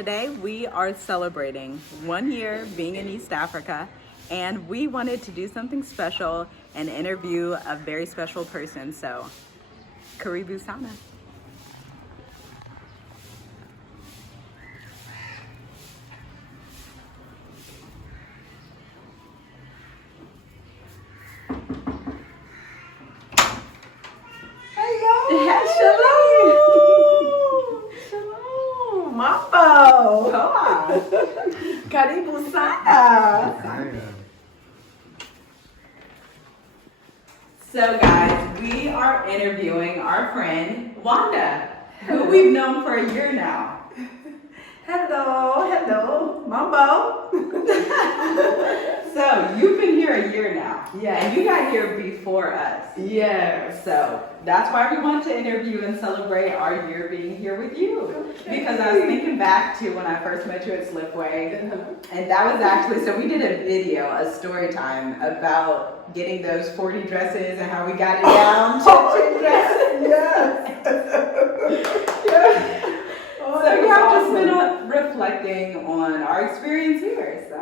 today we are celebrating 1 year being in East Africa, and we wanted to do something special and interview a very special person. So, karibu sana. Karibu sana. So guys, we are interviewing our friend Wanda, who we've known for a year now. Hello, Mambo. So you've been here a year now. Yeah. And you got here before us. Yes. So that's why we want to interview and celebrate our year being here with you. Okay. Because I was thinking back to when I first met you at Slipway. And that was actually, so we did a video, a story time about getting those 40 dresses and how we got it down to 2 dresses. Yes. So yeah, I've just been reflecting on our experience here. So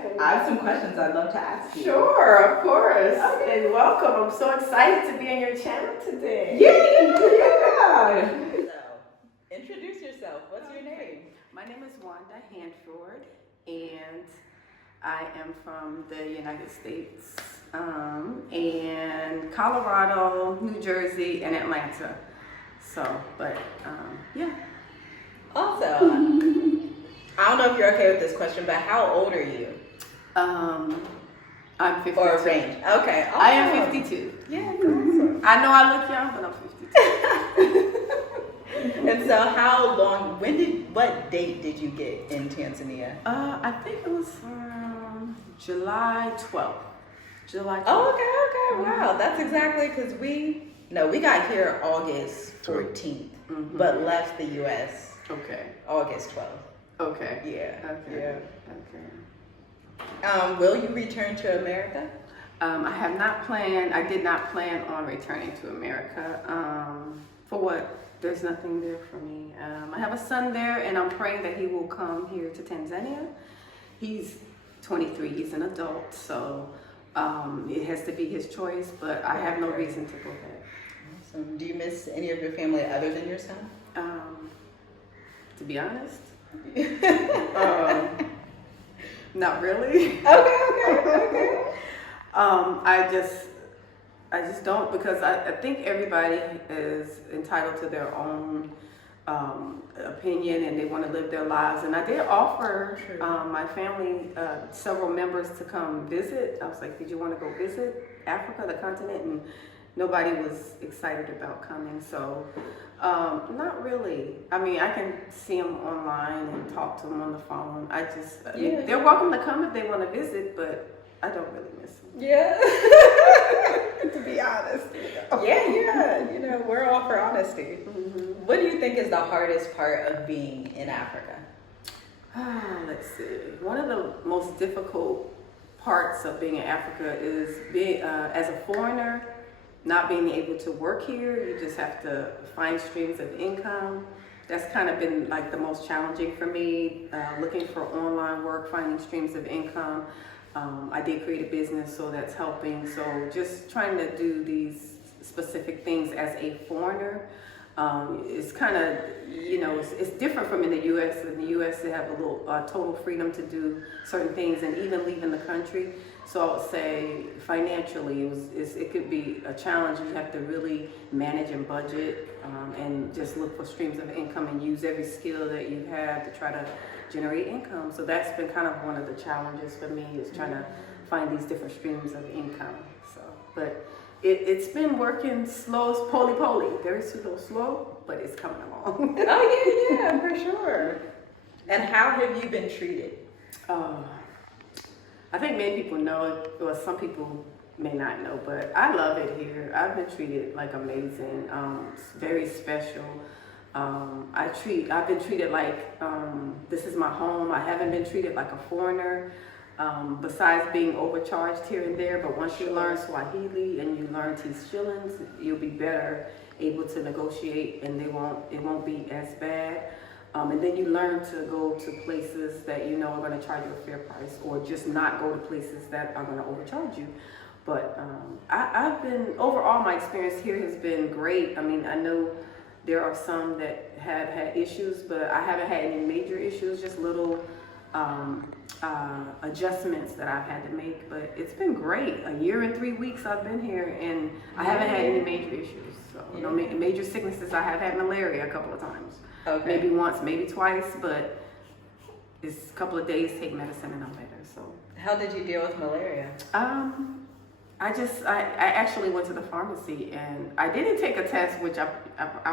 Okay. I have some questions I'd love to ask you. Sure, of course. Okay. And welcome. I'm so excited to be on your channel today. Yeah. So, introduce yourself. What's your name? My name is Wanda Hanford, and I am from the United States, and Colorado, New Jersey, and Atlanta. So, but yeah. Also, I don't know if you're okay with this question, but how old are you? I'm 52. Or range? Okay. Awesome. I am 52. Yeah, awesome. I know I look young, but I'm 52. And so, how long? What date did you get in Tanzania? I think it was July 12th. July 12th. Oh, okay. Wow, that's exactly because we got here August 14th, but left the U.S. Okay. August 12th. Okay. Yeah. Okay. Okay. Will you return to America? I did not plan on returning to America. For what? There's nothing there for me. I have a son there, and I'm praying that he will come here to Tanzania. He's 23. He's an adult, so it has to be his choice, but I have no reason to go back. Awesome. Do you miss any of your family other than your son? To be honest, not really. Okay. I just don't, because I think everybody is entitled to their own opinion, and they want to live their lives. And I did offer my family, several members, to come visit. I was like, did you want to go visit Africa, the continent? And nobody was excited about coming. So not really. I mean, I can see them online and talk to them on the phone. They're welcome to come if they want to visit, but I don't really miss them. Yeah. To be honest. Yeah. We're all for honesty. Mm-hmm. What do you think is the hardest part of being in Africa? Let's see. One of the most difficult parts of being in Africa is being, as a foreigner, not being able to work here. You just have to find streams of income. That's kind of been like the most challenging for me, looking for online work, finding streams of income. I did create a business, so that's helping. So just trying to do these specific things as a foreigner, it's kind of, it's different from in the U.S. In the U.S., they have a little total freedom to do certain things, and even leaving the country. So I would say financially, it could be a challenge. You have to really manage and budget, and just look for streams of income and use every skill that you have to try to generate income. So that's been kind of one of the challenges for me, is trying to find these different streams of income. So, but it's been working slow, poly, very slow, but it's coming along. Oh yeah, for sure. And how have you been treated? I think many people know it, or some people may not know, but I love it here. I've been treated like amazing, very special. I've been treated like this is my home. I haven't been treated like a foreigner, besides being overcharged here and there. But once you learn Swahili and you learn these shillings, you'll be better able to negotiate, and it won't be as bad. And then you learn to go to places that you know are going to charge you a fair price, or just not go to places that are going to overcharge you. But I've been, overall, my experience here has been great. I mean, I know there are some that have had issues, but I haven't had any major issues, just little adjustments that I've had to make. But it's been great. A year and 3 weeks I've been here, and I haven't had any major issues. So no major sicknesses. I have had malaria a couple of times. Okay. Maybe once, maybe twice, but it's a couple of days, take medicine, and I'm better. So how did you deal with malaria? I actually went to the pharmacy, and I didn't take a test, which I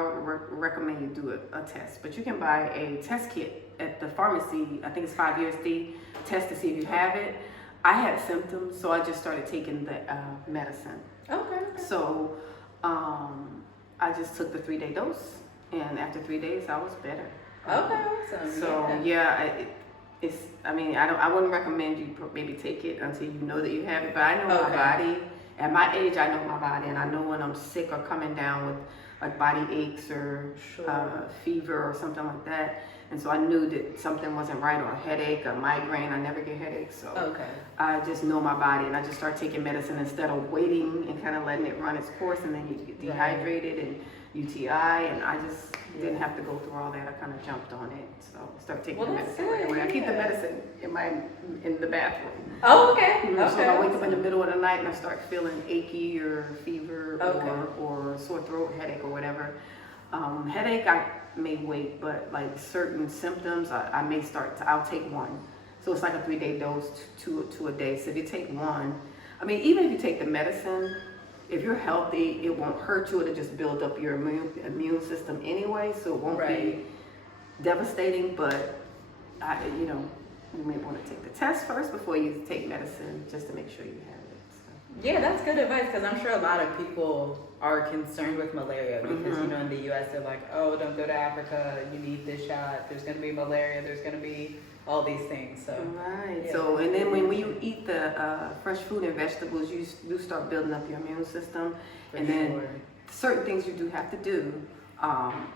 would recommend you do a test. But you can buy a test kit at the pharmacy. I think it's $5 test to see if you have it. I had symptoms, so I just started taking the medicine. Okay. So I just took the 3-day dose, and after 3 days, I was better. Okay, awesome. So it's. I mean, I wouldn't recommend you maybe take it until you know that you have it. But I know my body. At my age, I know my body, and I know when I'm sick or coming down with like body aches or fever or something like that. And so I knew that something wasn't right, or a headache, a migraine. I never get headaches, so I just know my body, and I just start taking medicine instead of waiting and kind of letting it run its course, and then you get dehydrated and UTI, and I just didn't have to go through all that. I kind of jumped on it, so I start taking the medicine right away. I keep the medicine in the bathroom. Oh, okay. So I wake up in the middle of the night and I start feeling achy or fever or sore throat, headache or whatever. Headache, I may wait, but like certain symptoms, I may start. I'll take one. So it's like a 3-day dose, two a day. So if you take one, I mean, even if you take the medicine, if you're healthy, it won't hurt you. It'll just build up your immune system anyway, so it won't be devastating. But you may want to take the test first before you take medicine, just to make sure you have it. So. Yeah, that's good advice, because I'm sure a lot of people are concerned with malaria because in the U.S. they're like, oh, don't go to Africa. You need this shot. There's going to be malaria. There's going to be all these things. So right. So and then when you eat the fresh fruit and vegetables, you do start building up your immune system. Then certain things you do have to do.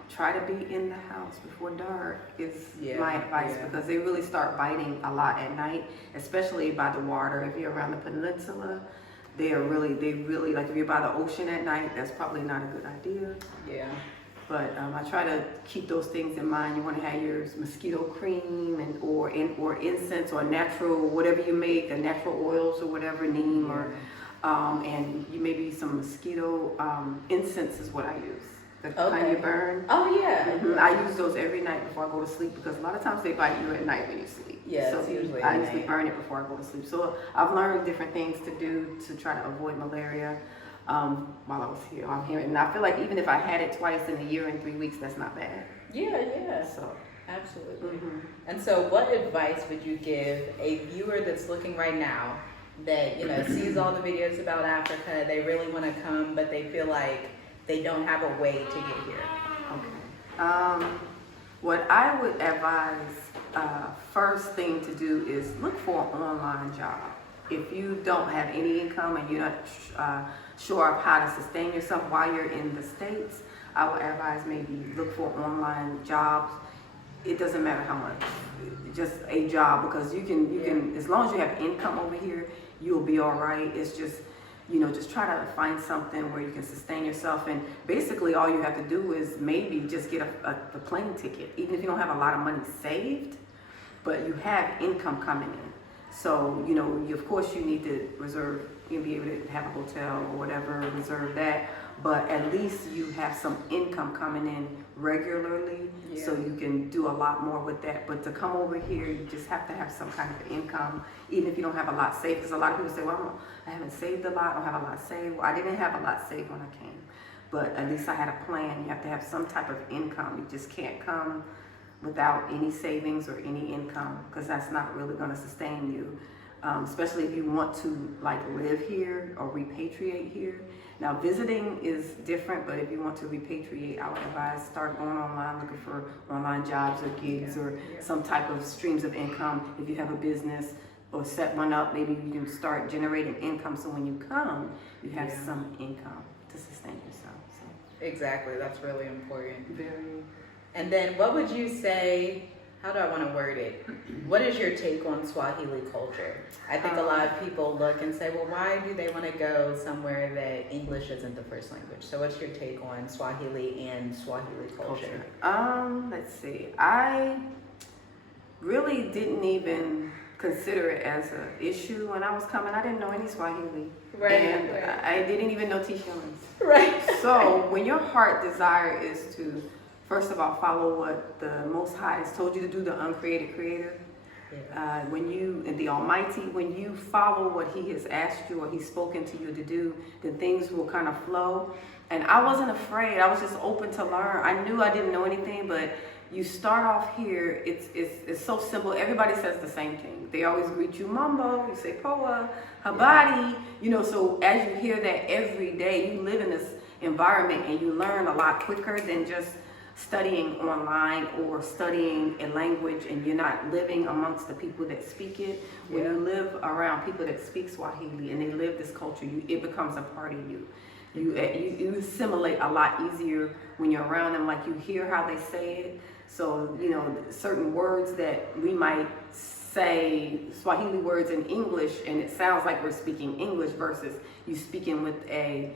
Try to be in the house before dark is my advice, because they really start biting a lot at night, especially by the water. If you're around the peninsula, they really like, if you're by the ocean at night, that's probably not a good idea. Yeah. But I try to keep those things in mind. You want to have your mosquito cream or incense or natural, whatever you make, the natural oils or whatever, neem or and you maybe some mosquito incense is what I use. The kind you burn. Oh yeah. I use those every night before I go to sleep, because a lot of times they bite you at night when you sleep. Yeah, so usually I usually burn it before I go to sleep. So I've learned different things to do to try to avoid malaria while I was here. I'm here, and I feel like even if I had it twice in a year and 3 weeks, that's not bad. Yeah. So absolutely. And so, what advice would you give a viewer that's looking right now that sees all the videos about Africa? They really want to come, but they feel like they don't have a way to get here. Okay. What I would advise, first thing to do is look for an online job. If you don't have any income and you're not sure of how to sustain yourself while you're in the States, I would advise maybe look for online jobs. It doesn't matter how much, just a job, because you can, as long as you have income over here, you'll be all right. It's just, just try to find something where you can sustain yourself. And basically all you have to do is maybe just get a plane ticket, even if you don't have a lot of money saved, but you have income coming in. So, of course you need to reserve, you'll be able to have a hotel or whatever, reserve that, but at least you have some income coming in regularly, so you can do a lot more with that. But to come over here, you just have to have some kind of income, even if you don't have a lot saved. Because a lot of people say, well, I haven't saved a lot, I don't have a lot saved. Well, I didn't have a lot saved when I came, but at least I had a plan. You have to have some type of income. You just can't come without any savings or any income, because that's not really going to sustain you, especially if you want to live here or repatriate here. Now visiting is different, but if you want to repatriate, I would advise start going online, looking for online jobs or gigs or some type of streams of income. If you have a business or set one up, maybe you can start generating income, so when you come, you have some income to sustain yourself. So. Exactly, that's really important. Very. And then what would you say, how do I want to word it? What is your take on Swahili culture? I think a lot of people look and say, well, why do they want to go somewhere that English isn't the first language? So what's your take on Swahili and Swahili culture? Let's see. I really didn't even consider it as an issue when I was coming. I didn't know any Swahili. Right. And I didn't even know T-shillings. Right. So when your heart desire is to, first of all, follow what the Most High has told you to do, the uncreated creator. Yeah. When you, and the Almighty, when you follow what He has asked you or He's spoken to you to do, then things will kind of flow. And I wasn't afraid. I was just open to learn. I knew I didn't know anything, but you start off here, it's so simple. Everybody says the same thing. They always greet you mambo, you say poa, habari, you know, so as you hear that every day, you live in this environment and you learn a lot quicker than just studying online or studying a language and you're not living amongst the people that speak it. When you live around people that speak Swahili and they live this culture, it becomes a part of you. You assimilate a lot easier when you're around them, like you hear how they say it. So, you know, certain words that we might say, Swahili words in English, and it sounds like we're speaking English versus you speaking with a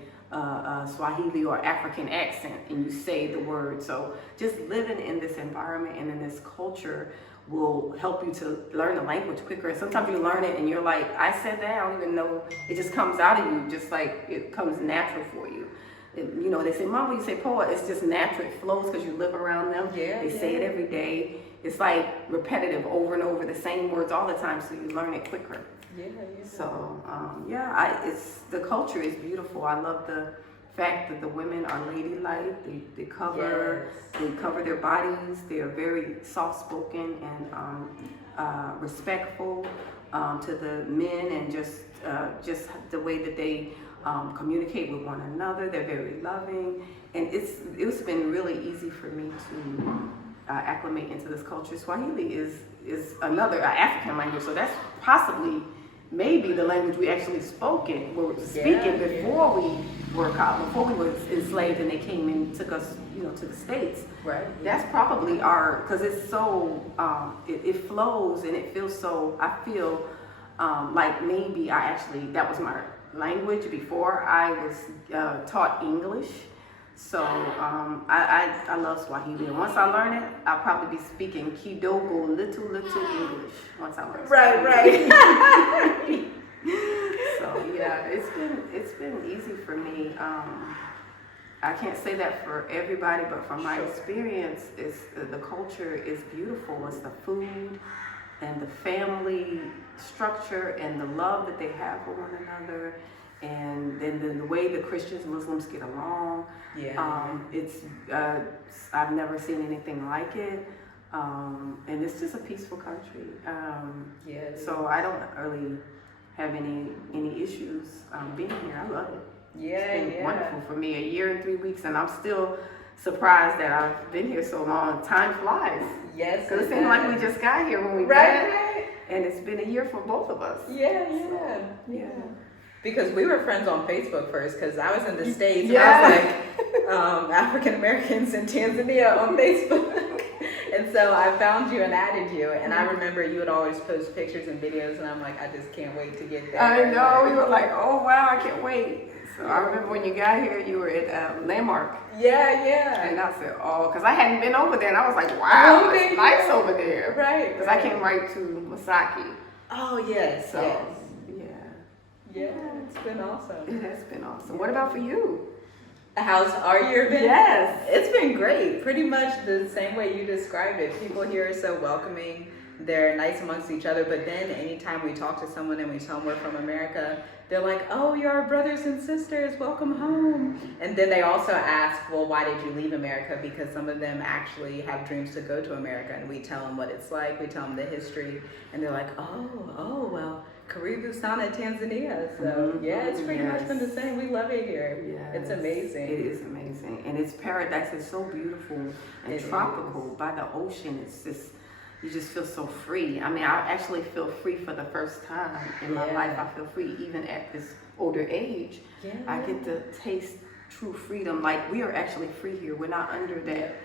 Swahili or African accent and you say the word. So just living in this environment and in this culture will help you to learn the language quicker. And sometimes you learn it and you're like, I said that, I don't even know. It just comes out of you, just like it comes natural for you. You know, they say mambo, you say poa, it's just natural. It flows because you live around them. They say it every day. It's like repetitive over and over, the same words all the time, so you learn it quicker. So, it's the culture is beautiful. I love the fact that the women are ladylike. They cover their bodies. They are very soft-spoken and respectful to the men, and just the way that they communicate with one another. They're very loving, and it's been really easy for me to acclimate into this culture. Swahili is another African language, so that's possibly maybe the language we actually were speaking before we before we were enslaved and they came and took us, you know, to the States. Right. That's probably because it's so it flows and it feels so. I feel like maybe that was my language before I was taught English. So I love Swahili, and once I learn it, I'll probably be speaking kidogo, little English once I learn. Right. So yeah, it's been easy for me. I can't say that for everybody, but from my experience, the culture is beautiful. It's the food and the family structure and the love that they have for one another. And then the way the Christians, Muslims get along, I've never seen anything like it, and it's just a peaceful country. So I don't really have any issues being here. I love it. It's been wonderful for me. 1 year and 3 weeks, and I'm still surprised that I've been here so long. Time flies. Yes, because it seemed like we just got here when we met, and it's been a year for both of us. Because we were friends on Facebook first, because I was in the States, and I was like, African Americans in Tanzania on Facebook. And so I found you and added you, and I remember you would always post pictures and videos, and I'm like, I just can't wait to get there. I know, we were like, oh wow, I can't wait. So I remember when you got here, you were at Landmark. And I said, because I hadn't been over there, and I was like, wow, it's nice over there. Right. Because I came right to Masaki. Oh, yes. So, it's been awesome. It has been awesome. What about for you? How's our year been? Yes. It's been great. Pretty much the same way you described it. People here are so welcoming. They're nice amongst each other. But then anytime we talk to someone and we tell them we're from America, they're like, oh, you're our brothers and sisters. Welcome home. And then they also ask, well, why did you leave America? Because some of them actually have dreams to go to America. And we tell them what it's like. We tell them the history. And they're like, oh, well, Karibu Sana, Tanzania. So it's pretty much been the same. We love it here. It's amazing. It is amazing. And it's paradise. It's so beautiful and tropical by the ocean. It's just, you just feel so free. I mean, I actually feel free for the first time in my life. I feel free even at this older age. I get to taste true freedom. Like, we are actually free here. We're not under that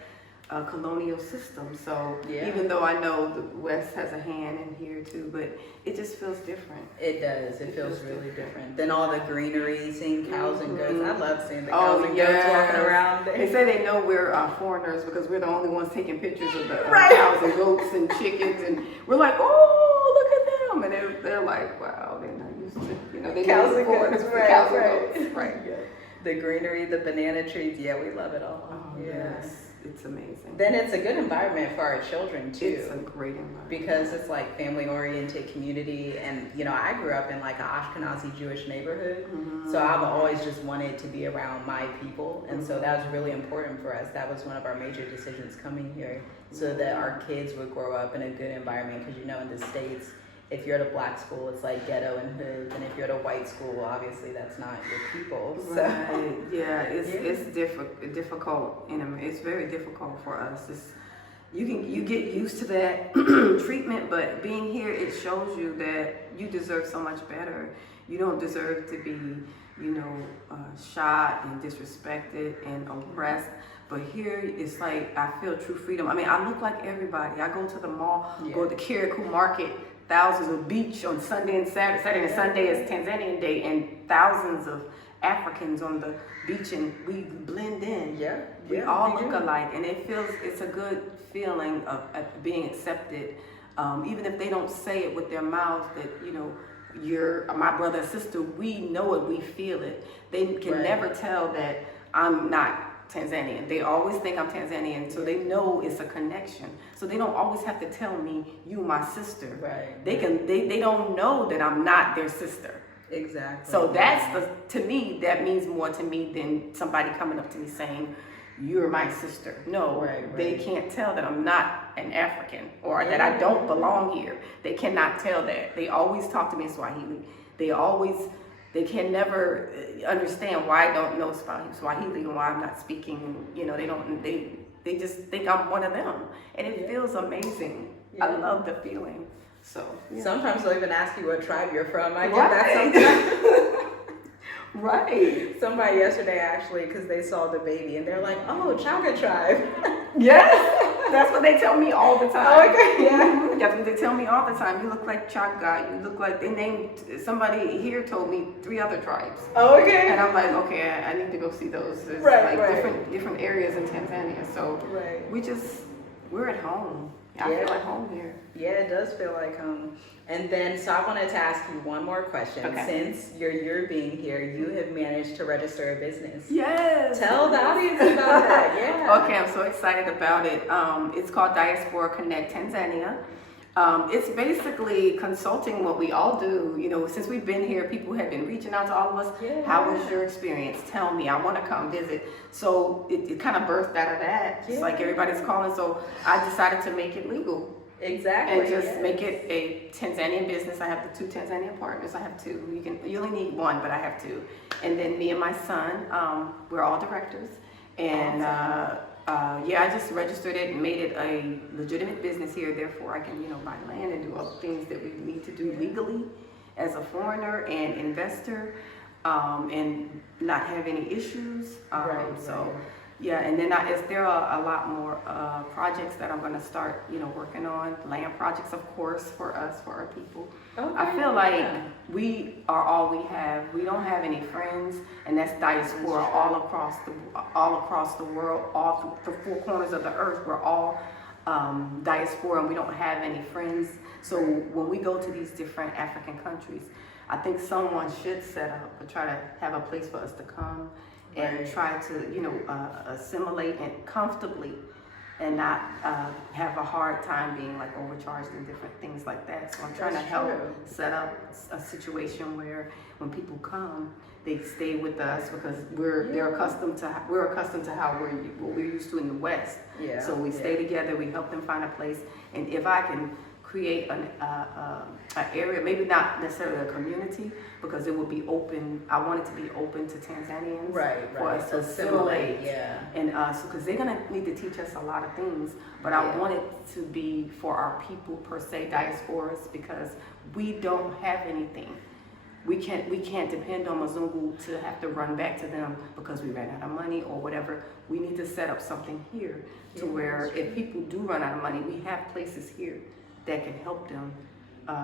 colonial system. So Yeah. even though I know the West has a hand in here too, but it just feels different. It does. It feels really different. Then all the greenery, seeing cows and goats. I love seeing the cows and goats walking around. They say they know we're foreigners because we're the only ones taking pictures of the Right. cows and goats and chickens, and we're like, oh, look at them, and they're like, wow, they're not used to, you know, they Cows know and foreigners, goats, the right, cows right. and goats, right? Yeah. The greenery, the banana trees. Yeah, we love it all. Oh, Yeah. yes, it's amazing. Then it's a good environment for our children too. It's a great environment Because it's like family-oriented community, and you know, I grew up in like an Ashkenazi Jewish neighborhood, so I've always just wanted to be around my people, and so that was really important for us. That was one of our major decisions coming here, so that our kids would grow up in a good environment. Because you know, in the States, if you're at a black school, it's like ghetto and hood, and if you're at a white school, obviously that's not your people. So. Right. Yeah, it's difficult. It's very difficult for us. You get used to that treatment, but being here, it shows you that you deserve so much better. You don't deserve to be, shot and disrespected and oppressed. But here, it's like I feel true freedom. I mean, I look like everybody. I go to the mall, go to the Kirikou market. Thousands of beach on Sunday and Saturday and Sunday is Tanzanian Day, and thousands of Africans on the beach, and we blend in. Yeah, we all look alike, and it's a good feeling of being accepted, even if they don't say it with their mouths. That you're my brother or sister. We know it. We feel it. They can never tell that I'm not Tanzanian. They always think I'm Tanzanian, so they know it's a connection. So they don't always have to tell me you my sister. Right. They don't know that I'm not their sister. Exactly. So to me, that means more to me than somebody coming up to me saying, you're my sister. No, they can't tell that I'm not an African or that I don't belong here. They cannot tell that. They always talk to me in Swahili. They can never understand why I don't know Swahili and why I'm not speaking. They just think I'm one of them, and it feels amazing. Yeah. I love the feeling. So sometimes they'll even ask you what tribe you're from. I get that sometimes. Right. Somebody yesterday actually, because they saw the baby and they're like, "Oh, Chaga tribe." Yes, that's what they tell me all the time. Oh, okay, yeah. That's what they tell me all the time. You look like Chaga. You look like they named somebody here told me 3 other tribes. Oh, okay. And I'm like, okay, I need to go see those. There's different areas in Tanzania. So we're at home. I feel at home here. Yeah, it does feel like home. And then, so I wanted to ask you one more question. Okay. Since you're being here, you have managed to register a business. Yes. Tell the audience about that. Yeah. Okay, I'm so excited about it. It's called Diaspora Connect Tanzania. It's basically consulting what we all do. Since we've been here, people have been reaching out to all of us. Yeah. How was your experience? Tell me. I want to come visit. So it kind of birthed out of that. It's like everybody's calling. So I decided to make it legal. Exactly. And just make it a Tanzanian business. I have the 2 Tanzanian partners. I have 2. You only need 1, but I have 2. And then me and my son, we're all directors. And I just registered it and made it a legitimate business here. Therefore, I can buy land and do all the things that we need to do legally as a foreigner and investor, and not have any issues. And then there are a lot more projects that I'm going to start, working on. Land projects, of course, for us, for our people. Okay. I feel like we are all we have. We don't have any friends, and that's diaspora all across the world, all the 4 corners of the earth. We're all diaspora, and we don't have any friends. So when we go to these different African countries, I think someone should set up or try to have a place for us to come and try to, assimilate and comfortably, and not have a hard time being like overcharged and different things like that. So I'm trying to help set up a situation where when people come, they stay with us because we're accustomed to how what we're used to in the West. Yeah. So we stay together. We help them find a place, and if I can create an area, maybe not necessarily a community, because it would be open. I want it to be open to Tanzanians, for us to assimilate, and because they're gonna need to teach us a lot of things. But I want it to be for our people per se, diasporas, because we don't have anything. we can't depend on Mzungu to have to run back to them because we ran out of money or whatever. We need to set up something here to where if people do run out of money, we have places here that can help them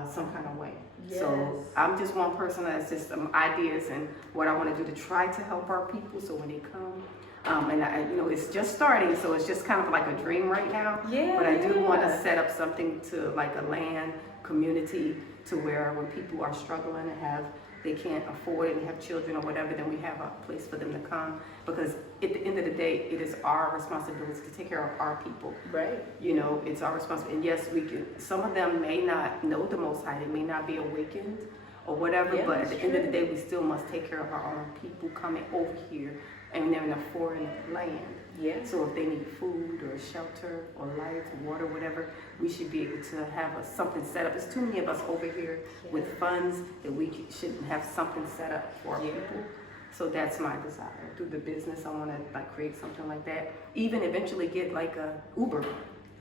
some kind of way. Yes. So I'm just one person that's just ideas and what I want to do to try to help our people. So when they come, and I, it's just starting, so it's just kind of like a dream right now. Yeah. But I do want to set up something to like a land community to where when people are struggling and they can't afford it and have children or whatever, then we have a place for them to come. Because at the end of the day, it is our responsibility to take care of our people. Right. It's our responsibility. And yes, we can. Some of them may not know the Most High. They may not be awakened or whatever. Yeah, but at the end of the true. day, we still must take care of our own people coming over here, and they're in a foreign land. Yeah. So if they need food or shelter or light, water, whatever, we should be able to have something set up. There's too many of us over here with funds that we should have something set up for our people. So that's my desire. Through the business, I want to create something like that. Even eventually get like a Uber,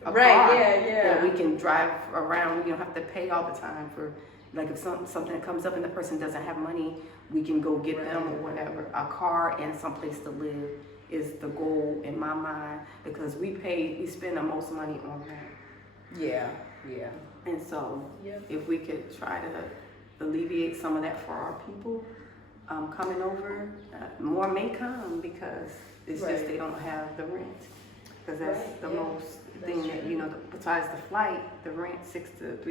a car that we can drive around. You don't have to pay all the time for. Like if something comes up and the person doesn't have money, we can go get them or whatever. A car and some place to live is the goal in my mind, because we spend the most money on rent. Yeah. And so if we could try to alleviate some of that for our people coming over, more may come because it's just they don't have the rent. Because that's the most thing that, besides the flight, the rent 3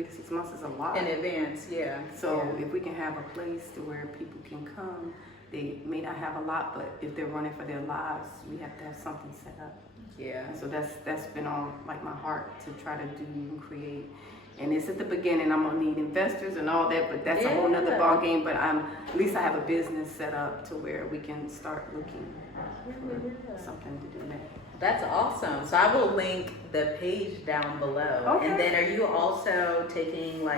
to 6 months is a lot. In advance, So if we can have a place to where people can come, they may not have a lot, but if they're running for their lives, we have to have something set up. Yeah. And so that's been on my heart to try to do and create. And it's at the beginning, I'm gonna need investors and all that, but that's a whole nother ball game. But at least I have a business set up to where we can start looking for something to do that. That's awesome. So I will link the page down below. Okay. And then are you also taking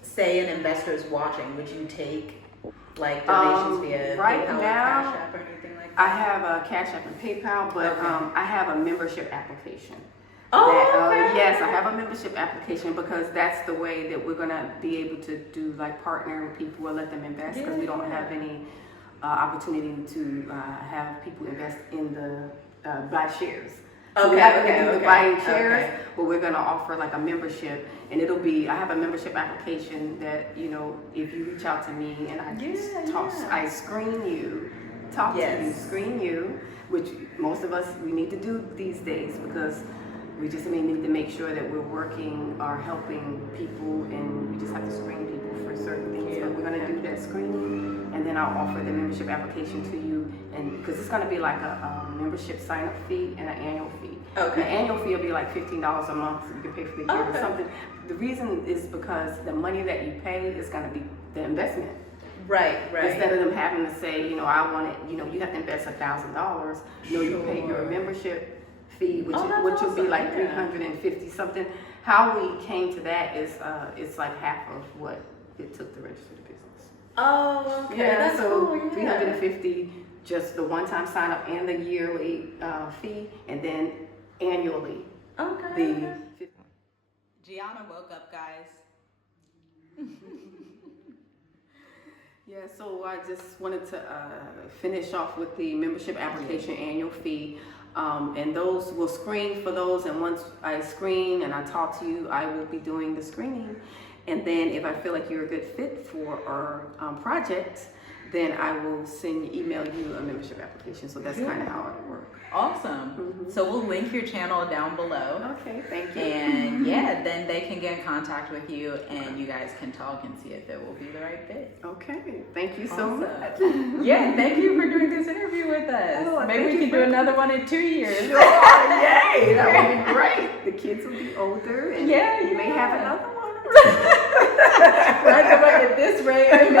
say an investor is watching, would you take donations via right PayPal now, or Cash App or anything like that? I have a Cash App and PayPal, but I have a membership application. Okay. Yes, I have a membership application because that's the way that we're gonna be able to do partner with people or let them invest, because we don't have any opportunity to have people invest in the buy shares. So we're not gonna do the buying shares, but we're gonna offer a membership, and I have a membership application that if you reach out to me and I screen you, talk to you, screen you, which most of us we need to do these days because we just need to make sure that we're working or helping people, and we just have to screen people for certain things. So we're gonna do that screening, and then I'll offer the membership application to you, and because it's gonna be like a membership sign-up fee and an annual fee. Okay. The annual fee will be like $15 a month, so you can pay for the year or something. The reason is because the money that you pay is gonna be the investment. Right. Instead of them having to say, I want it, you have to invest $1,000. You pay your membership fee, which will be like $350 something. How we came to that is it's like half of what it took to register the business. Oh, okay. Yeah, That's so cool, $350, just the one-time sign up and the yearly fee, and then annually the. Gianna woke up, guys. Yeah, so I just wanted to finish off with the membership application annual fee. And those will screen for those, and once I screen and I talk to you, I will be doing the screening. And then if I feel like you're a good fit for our project, then I will email you a membership application. So that's kind of how it works. Awesome. So we'll link your channel down below. Okay, thank you. And then they can get in contact with you, and you guys can talk and see if it will be the right fit. Okay, thank you so much. Yeah, thank you for doing this interview with us. Oh, maybe we can do another one in 2 years. Sure, yay, that would be great. The kids will be older, and you may have another one. Right at this rate, maybe.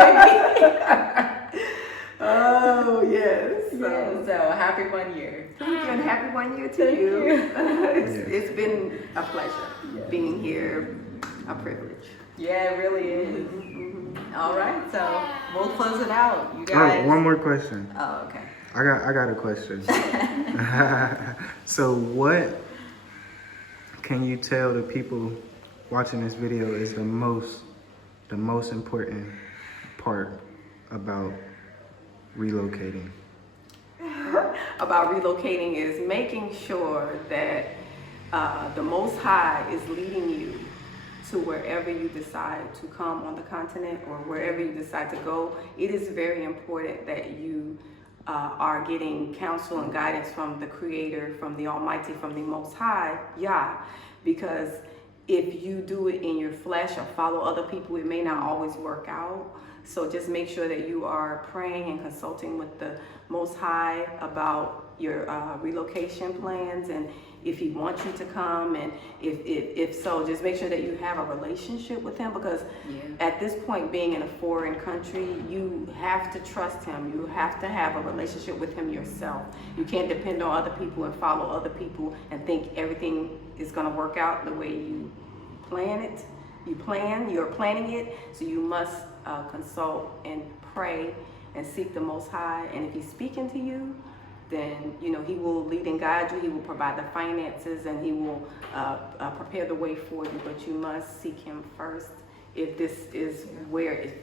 Oh, yes. So happy 1 year. Thank you, and happy 1 year to you. It's been a pleasure being here, a privilege. Yeah, it really is. All right, so we'll close it out. You guys. One more question. Oh, okay. I got a question. So what can you tell the people watching this video is the most important part about relocating? About relocating is making sure that the Most High is leading you to wherever you decide to come on the continent or wherever you decide to go. It is very important that you are getting counsel and guidance from the Creator, from the Almighty, from the Most High, Yah, because if you do it in your flesh or follow other people, it may not always work out. So just make sure that you are praying and consulting with the Most High about your relocation plans, and if He wants you to come, and if so, just make sure that you have a relationship with Him, because at this point, being in a foreign country, you have to trust Him. You have to have a relationship with Him yourself. You can't depend on other people and follow other people and think everything is going to work out the way you plan it. You're planning it, so you must consult and pray and seek the Most High. And if He's speaking to you, then He will lead and guide you. He will provide the finances, and He will prepare the way for you. But you must seek Him first. If this is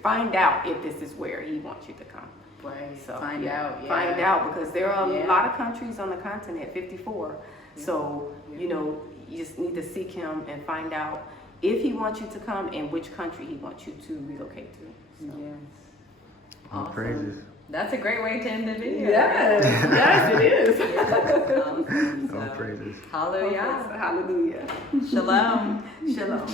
find out if this is where He wants you to come. Right. So Find out. Yeah. Find out, because there are a lot of countries on the continent, 54. So you just need to seek Him and find out if He wants you to come and which country He wants you to relocate to. So. Yes. All Awesome. praises. That's a great way to end the video. Yes, it is. Awesome. All So, praises. hallelujah. Hallelujah. Shalom. Shalom.